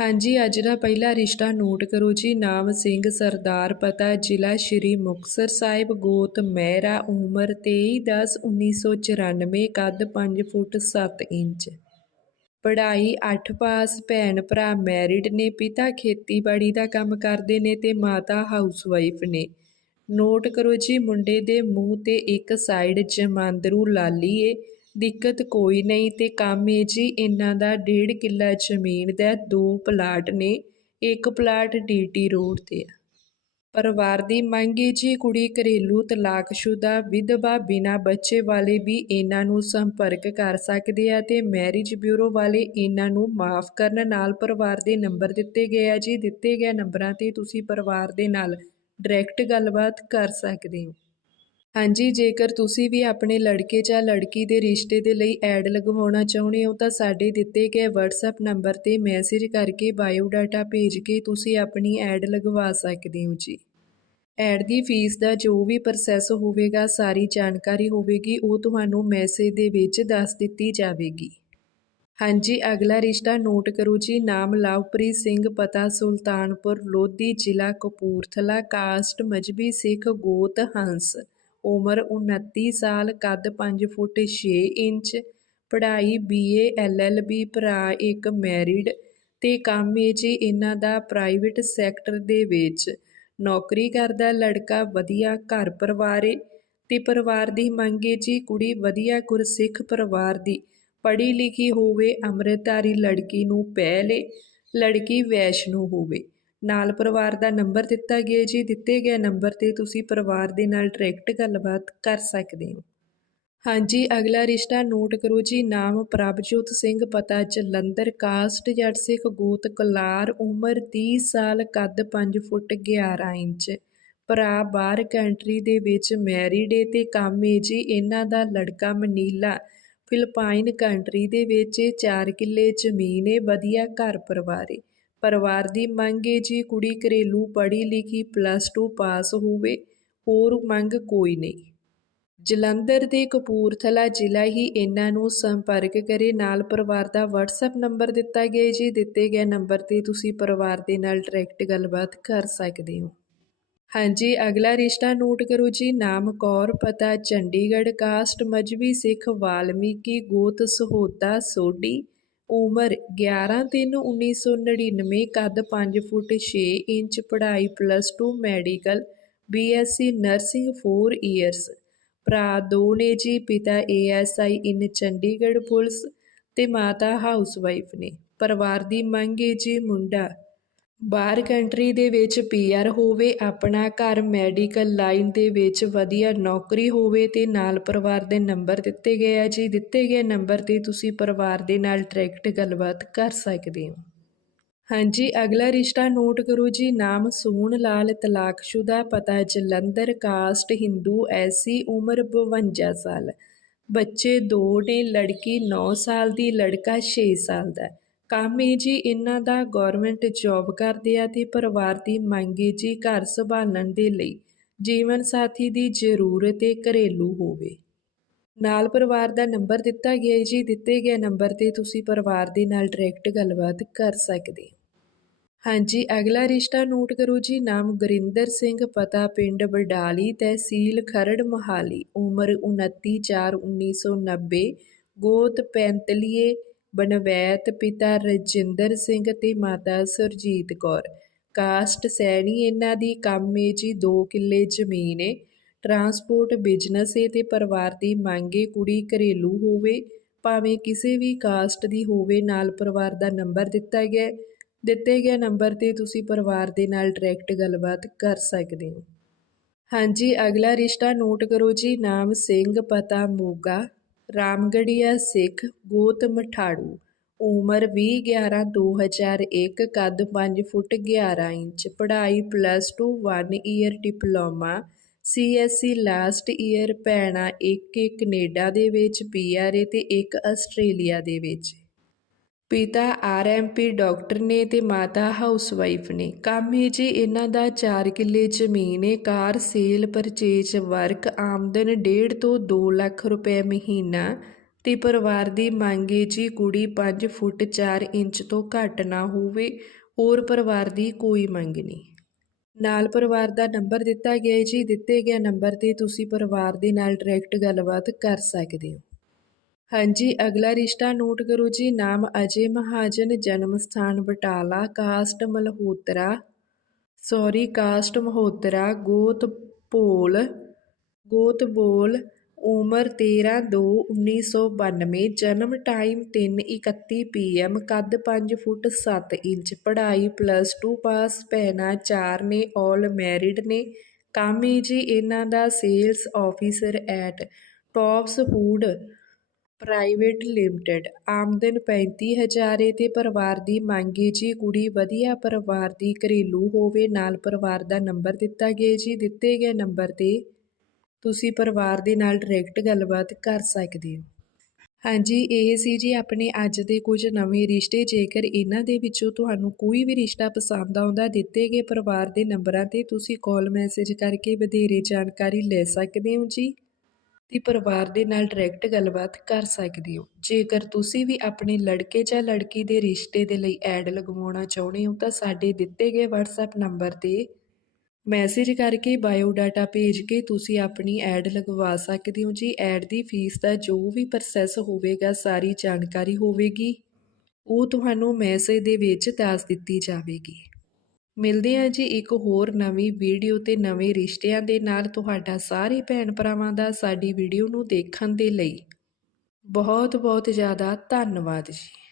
ਹਾਂਜੀ, ਅੱਜ ਦਾ ਪਹਿਲਾ ਰਿਸ਼ਤਾ ਨੋਟ ਕਰੋ ਜੀ। ਨਾਮ ਸਿੰਘ, ਸਰਦਾਰ ਪਤਾ, ਜ਼ਿਲ੍ਹਾ ਸ਼੍ਰੀ ਮੁਕਤਸਰ ਸਾਹਿਬ, ਗੋਤ ਮਹਿਰਾ, ਉਮਰ 23/10/1994 ਕੱਦ 5 ਫੁੱਟ 7 ਇੰਚ। ਪੜ੍ਹਾਈ 8 ਪਾਸ, ਭੈਣ ਭਰਾ ਮੈਰਿਡ ਨੇ, ਪਿਤਾ ਖੇਤੀਬਾੜੀ ਦਾ ਕੰਮ ਕਰਦੇ ਨੇ ਤੇ ਮਾਤਾ ਹਾਊਸਵਾਈਫ ਨੇ। ਨੋਟ ਕਰੋ ਜੀ, ਮੁੰਡੇ ਦੇ ਮੂੰਹ ਤੇ ਇੱਕ ਸਾਈਡ ਜਮਾਂਦਰੂ ਲਾਲੀ ਏ। ਦਿੱਕਤ ਕੋਈ ਨਹੀਂ ਅਤੇ ਕੰਮ ਏ ਜੀ ਇਹਨਾਂ ਦਾ ਡੇਢ ਕਿੱਲਾ ਜ਼ਮੀਨ ਦਾ ਦੋ ਪਲਾਟ ਨੇ, ਇੱਕ ਪਲਾਟ ਡੀਟੀ ਰੋਡ ਤੇ ਆ। ਪਰਿਵਾਰ ਦੀ ਮੰਗ ਏ ਜੀ ਕੁੜੀ ਘਰੇਲੂ ਤਲਾਕਸ਼ੁਦਾ ਵਿਧਵਾ ਬਿਨਾਂ ਬੱਚੇ ਵਾਲੇ ਵੀ ਇਹਨਾਂ ਨੂੰ ਸੰਪਰਕ ਕਰ ਸਕਦੇ ਆ ਤੇ ਮੈਰਿਜ ਬਿਊਰੋ ਵਾਲੇ ਇਹਨਾਂ ਨੂੰ ਮਾਫ ਕਰਨ ਨਾਲ ਪਰਿਵਾਰ ਦੇ ਨੰਬਰ ਦਿੱਤੇ ਗਏ ਆ ਜੀ। ਦਿੱਤੇ ਗਏ ਨੰਬਰਾਂ ਤੇ ਤੁਸੀਂ ਪਰਿਵਾਰ ਦੇ ਨਾਲ ਡਾਇਰੈਕਟ ਗੱਲਬਾਤ ਕਰ ਸਕਦੇ ਹੋ। ਹਾਂਜੀ, ਜੇਕਰ ਤੁਸੀਂ ਵੀ ਆਪਣੇ ਲੜਕੇ ਜਾਂ ਲੜਕੀ ਦੇ ਰਿਸ਼ਤੇ ਦੇ ਲਈ ਐਡ ਲਗਵਾਉਣਾ ਚਾਹੁੰਦੇ ਹੋ, ਤਾਂ ਸਾਡੇ ਦਿੱਤੇ ਗਏ WhatsApp ਨੰਬਰ ਤੇ ਮੈਸੇਜ ਕਰਕੇ ਬਾਇਓਡਾਟਾ ਭੇਜ ਕੇ ਤੁਸੀਂ ਆਪਣੀ ਐਡ ਲਗਵਾ ਸਕਦੇ ਹੋ ਜੀ। ਐਡ ਦੀ ਫੀਸ ਦਾ ਜੋ ਵੀ ਪ੍ਰੋਸੈਸ ਹੋਵੇਗਾ, ਸਾਰੀ ਜਾਣਕਾਰੀ ਹੋਵੇਗੀ, ਉਹ ਤੁਹਾਨੂੰ ਮੈਸੇਜ ਦੇ ਵਿੱਚ ਦੱਸ ਦਿੱਤੀ ਜਾਵੇਗੀ। ਹਾਂਜੀ, ਅਗਲਾ ਰਿਸ਼ਤਾ ਨੋਟ ਕਰੋ ਜੀ, ਨਾਮ ਲਵਪ੍ਰੀਤ ਸਿੰਘ, ਪਤਾ ਸੁਲਤਾਨਪੁਰ, ਲੋਧੀ ਜ਼ਿਲ੍ਹਾ ਕਪੂਰਥਲਾ, ਕਾਸਟ ਮਜਬੀ ਸਿੱਖ, ਗੋਤ ਹੰਸ। ਉਮਰ 29 ਸਾਲ, ਕੱਦ ਪੰਜ ਫੁੱਟ ਛੇ ਇੰਚ, ਪੜ੍ਹਾਈ ਬੀਏ ਐਲਐਲਬੀ ਭਰਾ ਇੱਕ ਮੈਰਿਡ ਅਤੇ ਕੰਮ ਏ ਜੀ ਇਹਨਾਂ ਦਾ ਪ੍ਰਾਈਵੇਟ ਸੈਕਟਰ ਦੇ ਵਿੱਚ। ਨੌਕਰੀ ਕਰਦਾ ਲੜਕਾ ਵਧੀਆ ਘਰ ਪਰਿਵਾਰ ਏ ਤੇ ਪਰਿਵਾਰ ਦੀ ਮੰਗ ਏ ਜੀ ਕੁੜੀ ਵਧੀਆ ਗੁਰਸਿੱਖ ਪਰਿਵਾਰ ਦੀ, ਪੜ੍ਹੀ ਲਿਖੀ ਹੋਵੇ, ਅੰਮ੍ਰਿਤਧਾਰੀ ਲੜਕੀ ਨੂੰ ਪਹਿਲੇ, ਲੜਕੀ ਵੈਸ਼ਨੂ ਹੋਵੇ। ਨਾਲ ਪਰਿਵਾਰ ਦਾ ਨੰਬਰ ਦਿੱਤਾ ਗਿਆ ਜੀ। ਦਿੱਤੇ ਗਏ ਨੰਬਰ ਤੇ ਤੁਸੀਂ ਪਰਿਵਾਰ ਦੇ ਨਾਲ ਡਾਇਰੈਕਟ ਗੱਲਬਾਤ ਕਰ ਸਕਦੇ ਹੋ। ਹਾਂਜੀ, ਅਗਲਾ ਰਿਸ਼ਤਾ ਨੋਟ ਕਰੋ ਜੀ। ਨਾਮ ਪ੍ਰਭਜੋਤ ਸਿੰਘ, ਪਤਾ ਜਲੰਧਰ, ਕਾਸਟ ਜੱਟ ਸਿੱਖ ਗੋਤ ਕਲਾਰ, ਉਮਰ 30 ਸਾਲ, ਕੱਦ 5 ਫੁੱਟ 11 ਇੰਚ। ਭਰਾ ਬਾਹਰ ਕੰਟਰੀ ਦੇ ਵਿੱਚ ਮੈਰਿਡ ਏ ਤੇ ਕੰਮ ਏ ਜੀ। ਇਹਨਾਂ ਦਾ ਲੜਕਾ ਮਨੀਲਾ, ਫਿਲਪਾਈਨ ਕੰਟਰੀ ਦੇ ਵਿੱਚ 4 ਕਿੱਲੇ ਜ਼ਮੀਨ ਏ, ਵਧੀਆ ਘਰ ਪਰਿਵਾਰ ਏ। ਪਰਿਵਾਰ ਦੀ ਮੰਗ ਏ ਜੀ, ਕੁੜੀ ਘਰੇਲੂ ਪੜ੍ਹੀ ਲਿਖੀ ਪਲੱਸ 2 ਪਾਸ ਹੋਵੇ, ਹੋਰ ਮੰਗ ਕੋਈ ਨਹੀਂ। ਜਲੰਧਰ ਦੇ ਕਪੂਰਥਲਾ ਜ਼ਿਲ੍ਹਾ ਹੀ ਇਹਨਾਂ ਨੂੰ ਸੰਪਰਕ ਕਰੇ, ਨਾਲ ਪਰਿਵਾਰ ਦਾ WhatsApp ਨੰਬਰ ਦਿੱਤਾ ਗਿਆ ਜੀ, ਦਿੱਤੇ ਗਏ ਨੰਬਰ ਤੇ ਤੁਸੀਂ ਪਰਿਵਾਰ ਦੇ ਨਾਲ ਡਾਇਰੈਕਟ ਗੱਲਬਾਤ ਕਰ ਸਕਦੇ ਹੋ। ਹਾਂਜੀ, ਅਗਲਾ ਰਿਸ਼ਤਾ ਨੋਟ ਕਰੋ ਜੀ, ਨਾਮ ਕੌਰ, ਪਤਾ ਚੰਡੀਗੜ੍ਹ ਕਾਸਟ ਮਜਬੀ ਸਿੱਖ, ਵਾਲਮੀਕੀ, ਗੋਤ, ਸਹੋਤਾ, ਸੋਢੀ ਉਮਰ 11/3/1999 ਕੱਦ 5 ਫੁੱਟ 6 ਇੰਚ, ਪੜ੍ਹਾਈ plus two medical BSc nursing 4 years ਭਰਾ ਦੋ ਨੇ ਜੀ, ਪਿਤਾ ਏਐਸਆਈ ਇਨ ਚੰਡੀਗੜ੍ਹ ਪੁਲਿਸ ਤੇ ਮਾਤਾ ਹਾਊਸਵਾਈਫ ਨੇ। ਪਰਿਵਾਰ ਦੀ ਮੰਗ ਹੈ ਜੀ, ਮੁੰਡਾ ਬਾਹਰ ਕੰਟਰੀ ਦੇ ਵਿੱਚ ਪੀ ਆਰ ਹੋਵੇ, ਆਪਣਾ ਘਰ ਮੈਡੀਕਲ ਲਾਈਨ ਦੇ ਵਿੱਚ ਵਧੀਆ ਨੌਕਰੀ ਹੋਵੇ ਅਤੇ ਨਾਲ ਪਰਿਵਾਰ ਦੇ ਨੰਬਰ ਦਿੱਤੇ ਗਏ ਆ ਜੀ। ਦਿੱਤੇ ਗਏ ਨੰਬਰ ਤੇ ਤੁਸੀਂ ਪਰਿਵਾਰ ਦੇ ਨਾਲ ਡਾਇਰੈਕਟ ਗੱਲਬਾਤ ਕਰ ਸਕਦੇ ਹੋ। ਹਾਂਜੀ, ਅਗਲਾ ਰਿਸ਼ਤਾ ਨੋਟ ਕਰੋ ਜੀ। ਨਾਮ ਸੋਹਣ ਲਾਲ ਤਲਾਕਸ਼ੁਦਾ, ਪਤਾ ਜਲੰਧਰ, ਕਾਸਟ ਹਿੰਦੂ ਐਸੀ ਉਮਰ 52 ਸਾਲ। ਬੱਚੇ ਦੋ ਨੇ, ਲੜਕੀ 9 ਸਾਲ ਦੀ, ਲੜਕਾ 6 ਸਾਲ ਦਾ। ਕੰਮ ਏ ਜੀ ਇਹਨਾਂ ਦਾ ਗਵਰਨਮੈਂਟ ਜੌਬ ਕਰਦੇ ਆ ਤੇ ਪਰਿਵਾਰ ਦੀ ਮੰਗ ਹੈ ਜੀ ਘਰ ਸੰਭਾਲਣ ਦੇ ਲਈ ਜੀਵਨ ਸਾਥੀ ਦੀ ਜ਼ਰੂਰਤ ਹੈ ਘਰੇਲੂ ਹੋਵੇ। ਨਾਲ ਪਰਿਵਾਰ ਦਾ ਨੰਬਰ ਦਿੱਤਾ ਗਿਆ ਏ ਜੀ, ਦਿੱਤੇ ਗਏ ਨੰਬਰ ਤੇ ਤੁਸੀਂ ਪਰਿਵਾਰ ਦੇ ਨਾਲ ਡਾਇਰੈਕਟ ਗੱਲਬਾਤ ਕਰ ਸਕਦੇ ਹੋ। ਹਾਂਜੀ, ਅਗਲਾ ਰਿਸ਼ਤਾ ਨੋਟ ਕਰੋ ਜੀ, ਨਾਮ ਗੁਰਿੰਦਰ ਸਿੰਘ, ਪਤਾ ਪਿੰਡ ਬਡਾਲੀ ਤਹਿਸੀਲ ਖਰੜ ਮੋਹਾਲੀ, ਉਮਰ 29/4/1990 ਗੋਤ ਪੈਂਤਲੀਏ ਬਨਵੈਤ ਪਿਤਾ ਰਜਿੰਦਰ ਸਿੰਘ ਤੇ ਮਾਤਾ ਸੁਰਜੀਤ ਕੌਰ। ਕਾਸਟ ਸੈਣੀ ਇਹਨਾਂ ਦੀ ਕੰਮ ਏ ਜੀ 2 ਕਿੱਲੇ ਜ਼ਮੀਨ ਏ। ਟਰਾਂਸਪੋਰਟ ਬਿਜ਼ਨਸ ਏ ਤੇ ਪਰਿਵਾਰ ਦੀ ਮੰਗ ਏ ਕੁੜੀ ਘਰੇਲੂ ਹੋਵੇ, ਭਾਵੇਂ ਕਿਸੇ ਵੀ ਕਾਸਟ ਦੀ ਹੋਵੇ, ਨਾਲ ਪਰਿਵਾਰ ਦਾ ਨੰਬਰ ਦਿੱਤਾ ਗਿਆ ਦਿੱਤੇ ਗਏ ਨੰਬਰ ਤੇ ਤੁਸੀਂ ਪਰਿਵਾਰ ਦੇ ਨਾਲ ਡਾਇਰੈਕਟ ਗੱਲਬਾਤ ਕਰ ਸਕਦੇ ਹੋ। ਹਾਂਜੀ, ਅਗਲਾ ਰਿਸ਼ਤਾ ਨੋਟ ਕਰੋ ਜੀ, ਨਾਮ ਸਿੰਘ ਪਤਾ ਮੋਗਾ। ਰਾਮਗੜੀਆ ਸਿੱਖ ਗੋਤ ਮਠਾੜੂ, ਉਮਰ 20/11/2001 ਕੱਦ ਪੰਜ ਫੁੱਟ 11 ਇੰਚ, ਪੜ੍ਹਾਈ plus 2 1 year diploma CSC last year ਭੈਣਾਂ ਇੱਕ ਇੱਕ ਕੈਨੇਡਾ ਦੇ ਵਿੱਚ ਪੀ ਆਰ ਏ ਅਤੇ ਇੱਕ ਆਸਟ੍ਰੇਲੀਆ ਦੇ ਵਿੱਚ। ਪਿਤਾ ਆਰਐਮਪੀ ਡਾਕਟਰ ਨੇ ਤੇ ਮਾਤਾ ਹਾਊਸਵਾਈਫ ਨੇ। ਕੰਮ ਹੀ ਜੀ ਇਹਨਾਂ ਦਾ 4 ਕਿੱਲੇ ਜ਼ਮੀਨ ਹੈ ਕਾਰ, ਸੇਲ, ਪਰਚੇਜ, ਵਰਕ, ਆਮਦਨ 1.5 ਤੋਂ 2 ਲੱਖ ਰੁਪਏ ਮਹੀਨਾ ਤੇ ਪਰਿਵਾਰ ਦੀ ਮੰਗ ਹੈ ਜੀ ਕੁੜੀ 5 ਫੁੱਟ 4 ਇੰਚ ਤੋਂ ਘੱਟ ਨਾ ਹੋਵੇ, ਹੋਰ ਪਰਿਵਾਰ ਦੀ ਕੋਈ ਮੰਗ ਨਹੀਂ। ਨਾਲ ਪਰਿਵਾਰ ਦਾ ਨੰਬਰ ਦਿੱਤਾ ਗਿਆ ਹੈ ਜੀ, ਦਿੱਤੇ ਗਿਆ ਨੰਬਰ ਤੇ ਤੁਸੀਂ ਪਰਿਵਾਰ ਦੇ ਨਾਲ ਡਾਇਰੈਕਟ ਗੱਲਬਾਤ ਕਰ ਸਕਦੇ ਹੋ। ਹਾਂਜੀ, ਅਗਲਾ ਰਿਸ਼ਤਾ ਨੋਟ ਕਰੋ ਜੀ। ਨਾਮ ਅਜੇ ਮਹਾਜਨ, ਜਨਮ ਸਥਾਨ Batala, caste Malhotra. Sorry caste Mahotra ਗੋਤ ਭੋਲ, ਗੋਤ ਬੋਲ, ਉਮਰ 13/2/1992 ਜਨਮ ਟਾਈਮ 3:31 ਪੀਐਮ ਕੱਦ 5 ਫੁੱਟ 7 ਇੰਚ, ਪੜ੍ਹਾਈ ਪਲੱਸ 2 ਪਾਸ ਭੈਣਾਂ ਚਾਰ ਨੇ, ਆਲ ਮੈਰਿਡ ਨੇ। ਕੰਮ ਜੀ, ਇਹਨਾਂ ਦਾ sales officer at Tops food private limited ਆਮਦਨ 35000 ਏ ਅਤੇ ਪਰਿਵਾਰ ਦੀ ਮੰਗ ਹੈ ਜੀ ਕੁੜੀ ਵਧੀਆ ਪਰਿਵਾਰ ਦੀ ਘਰੇਲੂ ਹੋਵੇ, ਨਾਲ ਪਰਿਵਾਰ ਦਾ ਨੰਬਰ ਦਿੱਤਾ ਗਿਆ ਜੀ, ਦਿੱਤੇ ਗਏ ਨੰਬਰ ਤੇ ਤੁਸੀਂ ਪਰਿਵਾਰ ਦੇ ਨਾਲ ਡਾਇਰੈਕਟ ਗੱਲਬਾਤ ਕਰ ਸਕਦੇ ਹੋ। ਹਾਂਜੀ, ਇਹ ਸੀ ਜੀ ਆਪਣੇ ਅੱਜ ਦੇ ਕੁਝ ਨਵੇਂ ਰਿਸ਼ਤੇ। ਜੇਕਰ ਇਹਨਾਂ ਦੇ ਵਿੱਚੋਂ ਤੁਹਾਨੂੰ ਕੋਈ ਵੀ ਰਿਸ਼ਤਾ ਪਸੰਦ ਆਉਂਦਾ, ਦਿੱਤੇ ਗਏ ਪਰਿਵਾਰ ਦੇ ਨੰਬਰਾਂ ਤੇ ਤੁਸੀਂ ਕਾਲ ਮੈਸੇਜ ਕਰਕੇ ਵਧੇਰੇ ਜਾਣਕਾਰੀ ਲੈ ਸਕਦੇ ਹੋ ਜੀ। ਤੇ ਪਰਿਵਾਰ ਦੇ ਨਾਲ ਡਾਇਰੈਕਟ ਗੱਲਬਾਤ ਕਰ ਸਕਦੇ ਹੋ। ਜੇਕਰ ਤੁਸੀਂ ਵੀ ਆਪਣੇ ਲੜਕੇ ਜਾਂ ਲੜਕੀ ਦੇ ਰਿਸ਼ਤੇ ਦੇ ਲਈ ਐਡ ਲਗਵਾਉਣਾ ਚਾਹੁੰਦੇ ਹੋ, ਤਾਂ ਸਾਡੇ ਦਿੱਤੇ ਗਏ WhatsApp ਨੰਬਰ ਤੇ ਮੈਸੇਜ ਕਰਕੇ ਬਾਇਓਡਾਟਾ ਭੇਜ ਕੇ ਤੁਸੀਂ ਆਪਣੀ ਐਡ ਲਗਵਾ ਸਕਦੇ ਹੋ। ਜੀ ਐਡ ਦੀ ਫੀਸ ਦਾ ਜੋ ਵੀ ਪ੍ਰੋਸੈਸ ਹੋਵੇਗਾ, ਸਾਰੀ ਜਾਣਕਾਰੀ ਹੋਵੇਗੀ। ਉਹ ਤੁਹਾਨੂੰ ਮੈਸੇਜ ਦੇ ਵਿੱਚ ਦੱਸ ਦਿੱਤੀ ਜਾਵੇਗੀ। ਮਿਲਦੇ ਹਾਂ ਜੀ ਇੱਕ ਹੋਰ ਨਵੀਂ ਵੀਡੀਓ ਤੇ ਨਵੇਂ ਰਿਸ਼ਤਿਆਂ ਦੇ ਨਾਲ ਤੁਹਾਡਾ ਸਾਰੇ ਭੈਣ ਭਰਾਵਾਂ ਦਾ ਸਾਡੀ ਵੀਡੀਓ ਨੂੰ ਦੇਖਣ ਦੇ ਲਈ। ਬਹੁਤ ਬਹੁਤ ਜ਼ਿਆਦਾ ਧੰਨਵਾਦ ਜੀ।